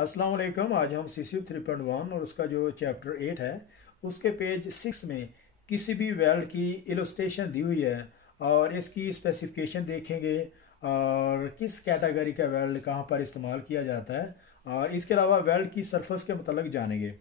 अस्सलाम वालेकुम। आज हम CCU 3.1 और उसका जो चैप्टर 8 है उसके पेज 6 में किसी भी वेल्ड की इलस्ट्रेशन दी हुई है और इसकी स्पेसिफिकेशन देखेंगे और किस कैटेगरी का वेल्ड कहाँ पर इस्तेमाल किया जाता है और इसके अलावा वेल्ड की सरफेस के मतलब जानेंगे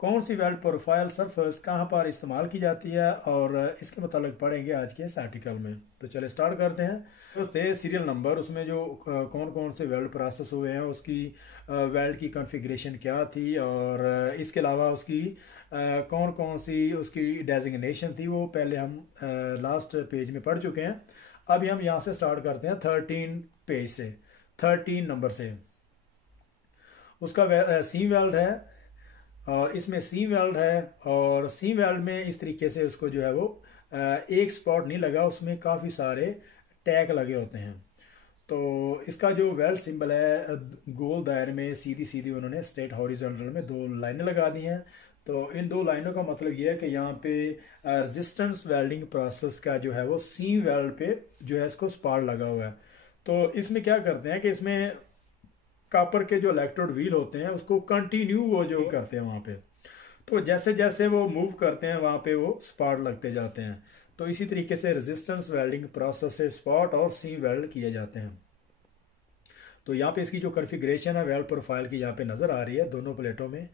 कौन सी वेल्ड प्रोफाइल सरफेस कहाँ पर इस्तेमाल की जाती है और इसके मतलब पढ़ेंगे आज के इस आर्टिकल में। तो चले स्टार्ट करते हैं। दोस्ते सीरियल नंबर, उसमें जो कौन कौन से वेल्ड प्रोसेस हुए हैं, उसकी वेल्ड की कॉन्फ़िगरेशन क्या थी और इसके अलावा उसकी कौन कौन सी उसकी डेजिग्नेशन थी, वो पहले हम लास्ट पेज में पढ़ चुके हैं। अभी हम यहाँ से स्टार्ट करते हैं 13 पेज से, 13 नंबर से। उसका सीम वेल्ड है और इसमें सीम वेल्ड है और सीम वेल्ड में इस तरीके से उसको जो है वो एक स्पॉट नहीं लगा, उसमें काफ़ी सारे टैग लगे होते हैं। तो इसका जो वेल्ड सिंबल है गोल दायरे में सीधी सीधी उन्होंने स्ट्रेट हॉरिजॉन्टल में दो लाइनें लगा दी हैं। तो इन दो लाइनों का मतलब ये है कि यहाँ पे रेजिस्टेंस वेल्डिंग प्रोसेस का जो है वो सीम वेल्ड पे जो है इसको स्पॉट लगा हुआ है। तो इसमें क्या करते हैं कि इसमें कॉपर के जो इलेक्ट्रोड व्हील होते हैं उसको कंटिन्यू वो जो करते हैं वहाँ पे, तो जैसे जैसे वो मूव करते हैं वहाँ पे वो स्पॉट लगते जाते हैं। तो इसी तरीके से रेजिस्टेंस वेल्डिंग प्रोसेस से स्पॉट और सीम वेल्ड किए जाते हैं। तो यहाँ पे इसकी जो कॉन्फ़िगरेशन है वेल्ड प्रोफाइल की यहाँ पे नज़र आ रही है दोनों प्लेटों में।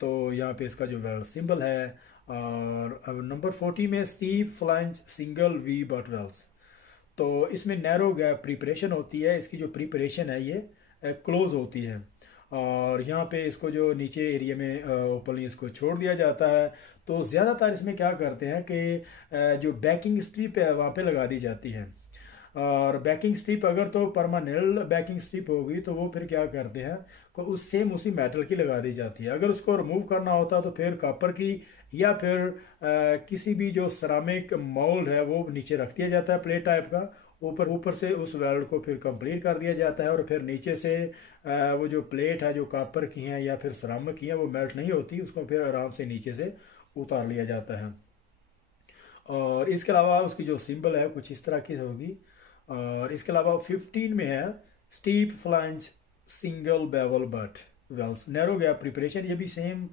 तो यहाँ पे इसका जो वेल्ड सिंबल है और अब नंबर 40 में steep flange single V butt welds. तो इसमें नैरो गैप प्रिपरेशन होती है, इसकी जो प्रिपरेशन है ये क्लोज होती है और यहाँ पे इसको जो नीचे एरिया में ओपनली इसको छोड़ दिया जाता है। तो ज़्यादातर इसमें क्या करते हैं कि जो बैकिंग स्ट्रिप है वहाँ पे लगा दी जाती है और बैकिंग स्ट्रिप अगर तो परमानेंट बैकिंग स्ट्रिप होगी तो वो फिर क्या करते हैं को उस सेम उसी मेटल की लगा दी जाती है। अगर उसको रिमूव करना होता है तो फिर कॉपर की या फिर किसी भी जो सरामिक मोल्ड है वो नीचे रख दिया जाता है प्लेट टाइप का, ऊपर से उस वेल्ड को फिर कंप्लीट कर दिया जाता है और फिर नीचे से वो जो प्लेट है जो कॉपर की हैं या फिर सरामिक की हैं वो मेल्ट नहीं होती, उसको फिर आराम से नीचे से उतार लिया जाता है। और इसके अलावा उसकी जो सिंबल है कुछ इस तरह की होगी। और इसके अलावा 15 में है steep flange single bevel butt welds narrow gap preparation, ये भी सेम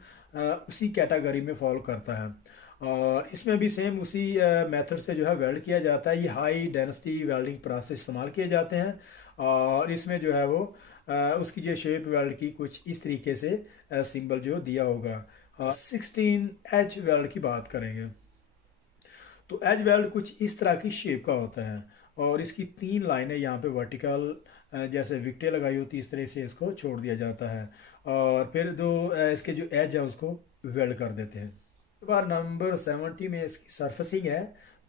उसी कैटेगरी में फॉलो करता है और इसमें भी सेम उसी मेथड से जो है वेल्ड किया जाता है। ये हाई डेंसिटी वेल्डिंग प्रोसेस इस्तेमाल किए जाते हैं और इसमें जो है वो उसकी जो शेप वेल्ड की कुछ इस तरीके से सिंबल जो दिया होगा। 16 एच वेल्ड की बात करेंगे तो एज वेल्ड कुछ इस तरह की शेप का होता है और इसकी 3 लाइनें यहाँ पे वर्टिकल जैसे विकटे लगाई होती है इस तरह से इसको छोड़ दिया जाता है और फिर दो इसके जो एज है उसको वेल्ड कर देते हैं। बार नंबर 70 में इसकी सरफेसिंग है।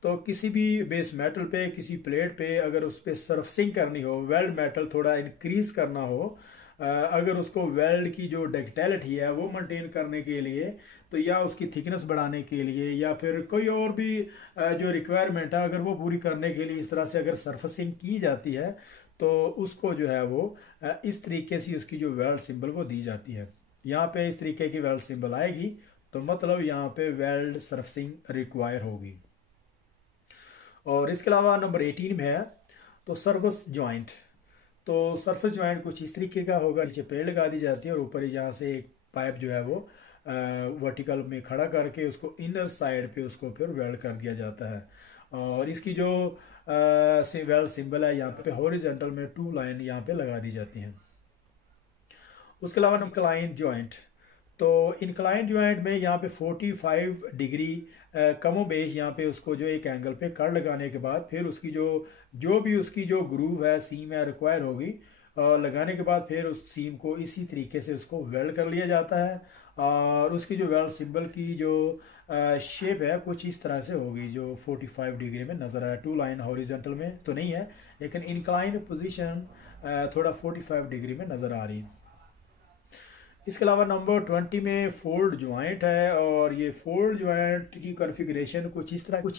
तो किसी भी बेस मेटल पे किसी प्लेट पे अगर उस पर सरफेसिंग करनी हो, वेल्ड मेटल थोड़ा इंक्रीज करना हो, अगर उसको वेल्ड की जो डक्टिलिटी है वो मेंटेन करने के लिए तो या उसकी थिकनेस बढ़ाने के लिए या फिर कोई और भी जो रिक्वायरमेंट है अगर वो पूरी करने के लिए इस तरह से अगर सरफेसिंग की जाती है तो उसको जो है वो इस तरीके से उसकी जो वेल्ड सिंबल वो दी जाती है। यहाँ पे इस तरीके की वेल्ड सिंबल आएगी तो मतलब यहाँ पे वेल्ड सरफेसिंग रिक्वायर होगी। और इसके अलावा नंबर 18 में है तो सरफेस ज्वाइंट। तो सरफेस ज्वाइंट कुछ इस तरीके का होगा, नीचे प्लेट लगा दी जाती है और ऊपर यहाँ से एक पाइप जो है वो वर्टिकल में खड़ा करके उसको इनर साइड पे उसको फिर वेल्ड कर दिया जाता है। और इसकी जो वेल्ड सिंबल है यहाँ पे हॉरिजॉन्टल में 2 लाइन यहाँ पे लगा दी जाती हैं। उसके अलावा इंक्लाइन ज्वाइंट। तो इंक्लाइन ज्वाइंट में यहाँ पे 45 डिग्री कमो बेश यहाँ पे उसको जो एक एंगल पे कट लगाने के बाद फिर उसकी जो भी उसकी जो ग्रूव है सीम है रिक्वायर होगी लगाने के बाद फिर उस सीम को इसी तरीके से उसको वेल्ड कर लिया जाता है और उसकी जो वेल्ड सिंबल की जो शेप है कुछ इस तरह से होगी जो 45 डिग्री में नज़र आया। 2 लाइन हॉरिजॉन्टल में तो नहीं है लेकिन इंक्लाइन पोजीशन थोड़ा 45 डिग्री में नज़र आ रही है। इसके अलावा नंबर 20 में फोल्ड ज्वाइंट है और ये फोल्ड ज्वाइंट की कॉन्फ़िगरेशन कुछ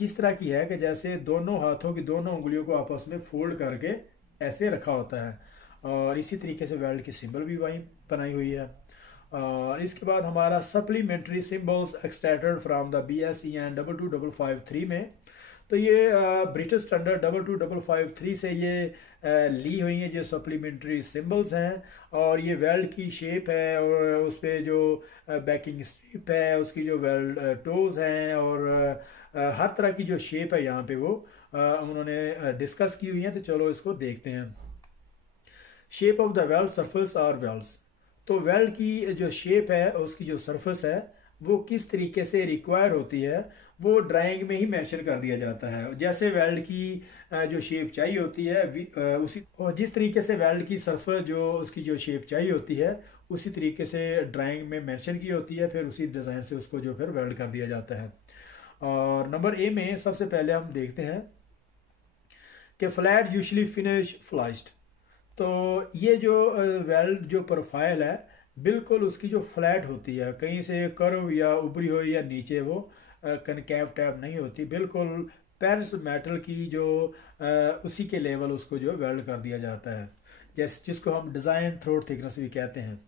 इस तरह की है कि जैसे दोनों हाथों की दोनों उंगलियों को आपस में फोल्ड करके ऐसे रखा होता है और इसी तरीके से वेल्ड की सिंबल भी वहीं बनाई हुई है। और इसके बाद हमारा supplementary symbols extracted from the BSEN 22553 में तो ये ब्रिटिश स्टैंडर्ड 22553 से ये ली हुई हैं जो सप्लीमेंट्री सिंबल्स हैं। और ये वेल्ड की शेप है और उस पर जो बैकिंग स्ट्रिप है, उसकी जो वेल्ड टोज हैं और हर तरह की जो शेप है यहाँ पे वो उन्होंने डिस्कस की हुई है। तो चलो इसको देखते हैं। Shape of the weld surface और वेल्ड्स। तो वेल्ड की जो शेप है, उसकी जो सरफेस है, वो किस तरीके से रिक्वायर होती है वो ड्राइंग में ही मेंशन कर दिया जाता है। जैसे वेल्ड की जो शेप चाहिए होती है उसी, और जिस तरीके से वेल्ड की सरफेस जो उसकी जो शेप चाहिए होती है उसी तरीके से ड्राइंग में मेंशन की होती है, फिर उसी डिज़ाइन से उसको जो फिर वेल्ड कर दिया जाता है। और नंबर ए में सबसे पहले हम देखते हैं कि फ्लैट यूजली फिनिश फ्लाइस्ड। तो ये जो वेल्ड जो प्रोफाइल है बिल्कुल उसकी जो फ्लैट होती है, कहीं से कर्व या उभरी हुई या नीचे वो कनकेव टैप नहीं होती, बिल्कुल पेरिस मेटल की जो उसी के लेवल उसको जो वेल्ड कर दिया जाता है, जैसे जिसको हम डिज़ाइन थ्रोट थिकनेस भी कहते हैं।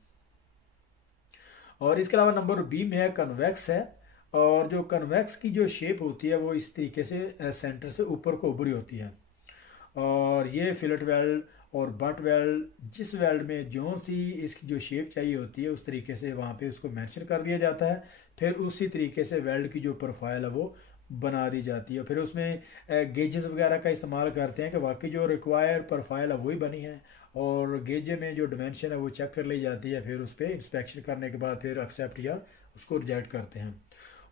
और इसके अलावा नंबर बी में है कन्वेक्स है। और जो कन्वेक्स की जो शेप होती है वो इस तरीके से सेंटर से ऊपर को उभरी होती है। और ये फिलेट वेल्ड और बट वेल्ड, जिस वेल्ड में जो सी इसकी जो शेप चाहिए होती है उस तरीके से वहाँ पे उसको मेंशन कर दिया जाता है, फिर उसी तरीके से वेल्ड की जो प्रोफाइल है वो बना दी जाती है। फिर उसमें गेजेस वगैरह का इस्तेमाल करते हैं कि वाकई जो रिक्वायर प्रोफाइल है वही बनी है, और गेजे में जो डिमेंशन है वो चेक कर ली जाती है, फिर उस पर इंस्पेक्शन करने के बाद फिर एक्सेप्ट या उसको रिजेक्ट करते हैं।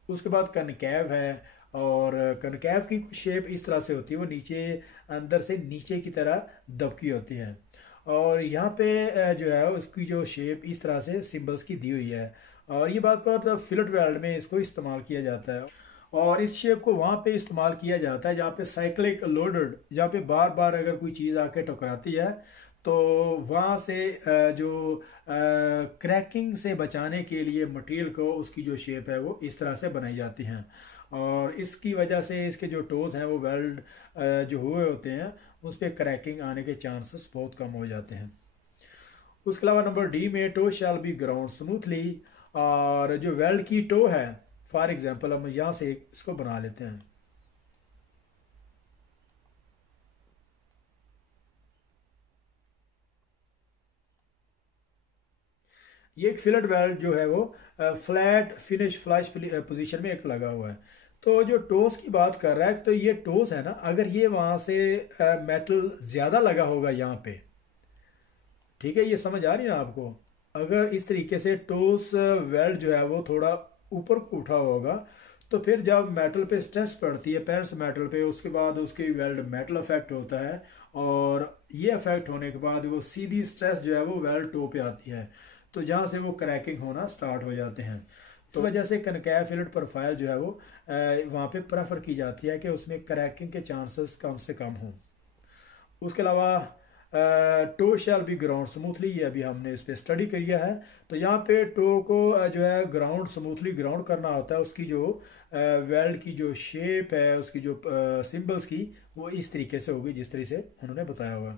उसके बाद कनकैव है। और कनकैव की शेप इस तरह से होती है, वो नीचे अंदर से नीचे की तरह दबकी होती है। और यहाँ पे जो है उसकी जो शेप इस तरह से सिंबल्स की दी हुई है। और ये बात को फिलेट वेल्ड में इसको इस्तेमाल किया जाता है। और इस शेप को वहाँ पे इस्तेमाल किया जाता है जहाँ पे साइक्लिक लोडेड, जहाँ पे बार बार अगर कोई चीज़ आके टकराती है तो वहाँ से जो क्रैकिंग से बचाने के लिए मटेरियल को उसकी जो शेप है वो इस तरह से बनाई जाती हैं। और इसकी वजह से इसके जो टोज हैं वो वेल्ड जो हुए होते हैं उस पर क्रैकिंग आने के चांसेस बहुत कम हो जाते हैं। उसके अलावा नंबर डी में toe shall be ground smoothly. और जो वेल्ड की टो है, फॉर एग्जांपल हम यहाँ से इसको बना लेते हैं। ये एक फिलेट वेल्ड जो है वो फ्लैट फिनिश फ्लैश पोजीशन में एक लगा हुआ है। तो जो टोस की बात कर रहा है, तो ये टोस है ना, अगर ये वहाँ से मेटल ज़्यादा लगा होगा यहाँ पे, ठीक है, ये समझ आ रही है ना आपको। अगर इस तरीके से टोस वेल्ड जो है वो थोड़ा ऊपर को उठा होगा, तो फिर जब मेटल पे स्ट्रेस पड़ती है पेरिस मेटल पे, उसके बाद उसकी वेल्ड मेटल अफेक्ट होता है। और ये अफेक्ट होने के बाद वो सीधी स्ट्रेस जो है वो वेल्ड टो पे आती है, तो जहाँ से वो क्रैकिंग होना स्टार्ट हो जाते हैं। तो वजह से कनकैव फिलेट प्रोफाइल जो है वो वहाँ पे प्रेफर की जाती है कि उसमें क्रैकिंग के चांसेस कम से कम हों। उसके अलावा toe shall be ground smoothly, ये अभी हमने इस पर स्टडी किया है। तो यहाँ पे टो को जो है ग्राउंड स्मूथली ग्राउंड करना होता है, उसकी जो वेल्ड की जो शेप है, उसकी जो सिंबल्स की, वो इस तरीके से होगी जिस तरीके से उन्होंने बताया हुआ।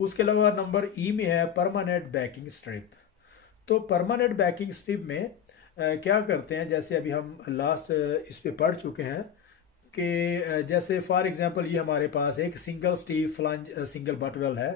उसके अलावा नंबर ई में है परमानेंट बैकिंग स्ट्रिप। तो परमानेंट बैकिंग स्ट्रिप में क्या करते हैं, जैसे अभी हम लास्ट इस पे पढ़ चुके हैं कि जैसे फॉर एग्जांपल ये हमारे पास एक single Steve flange single butt weld है।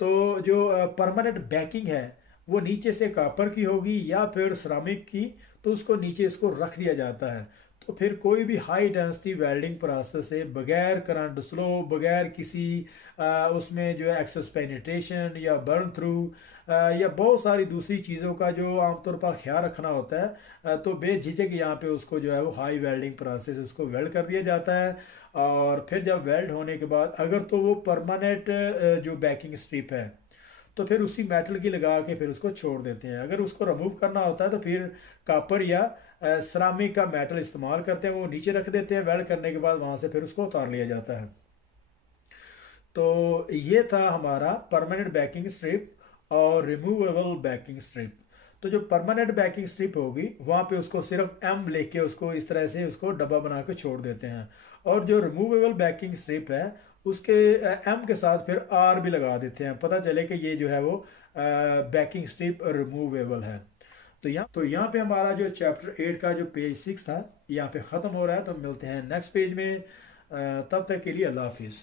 तो जो परमानेंट बैकिंग है वो नीचे से कॉपर की होगी या फिर सिरामिक की, तो उसको नीचे इसको रख दिया जाता है। तो फिर कोई भी हाई डेंसिटी वेल्डिंग प्रोसेस से बगैर करंट स्लो, बगैर किसी उसमें जो है एक्सेस पेनिट्रेशन या बर्न थ्रू या बहुत सारी दूसरी चीज़ों का जो आमतौर पर ख्याल रखना होता है, तो बेझिझक यहाँ पे उसको जो है वो हाई वेल्डिंग प्रोसेस उसको वेल्ड कर दिया जाता है। और फिर जब वेल्ड होने के बाद अगर तो वो परमानेंट जो बैकिंग स्ट्रिप है तो फिर उसी मेटल की लगा के फिर उसको छोड़ देते हैं। अगर उसको रिमूव करना होता है तो फिर कॉपर या सिरामिक का मेटल इस्तेमाल करते हैं, वो नीचे रख देते हैं, वेल्ड करने के बाद वहाँ से फिर उसको उतार लिया जाता है। तो ये था हमारा परमानेंट बैकिंग स्ट्रिप और रिमूवेबल बैकिंग स्ट्रिप। तो जो परमानेंट बैकिंग स्ट्रिप होगी वहाँ पे उसको सिर्फ एम लेके उसको इस तरह से उसको डब्बा बना के छोड़ देते हैं। और जो रिमूवेबल बैकिंग स्ट्रिप है उसके एम के साथ फिर आर भी लगा देते हैं, पता चले कि ये जो है वो बैकिंग स्ट्रिप रिमूवेबल है। तो यहाँ पे हमारा जो चैप्टर 8 का जो पेज 6 था यहाँ पे ख़त्म हो रहा है। तो मिलते हैं नेक्स्ट पेज में। तब तक के लिए अल्लाह हाफिज़।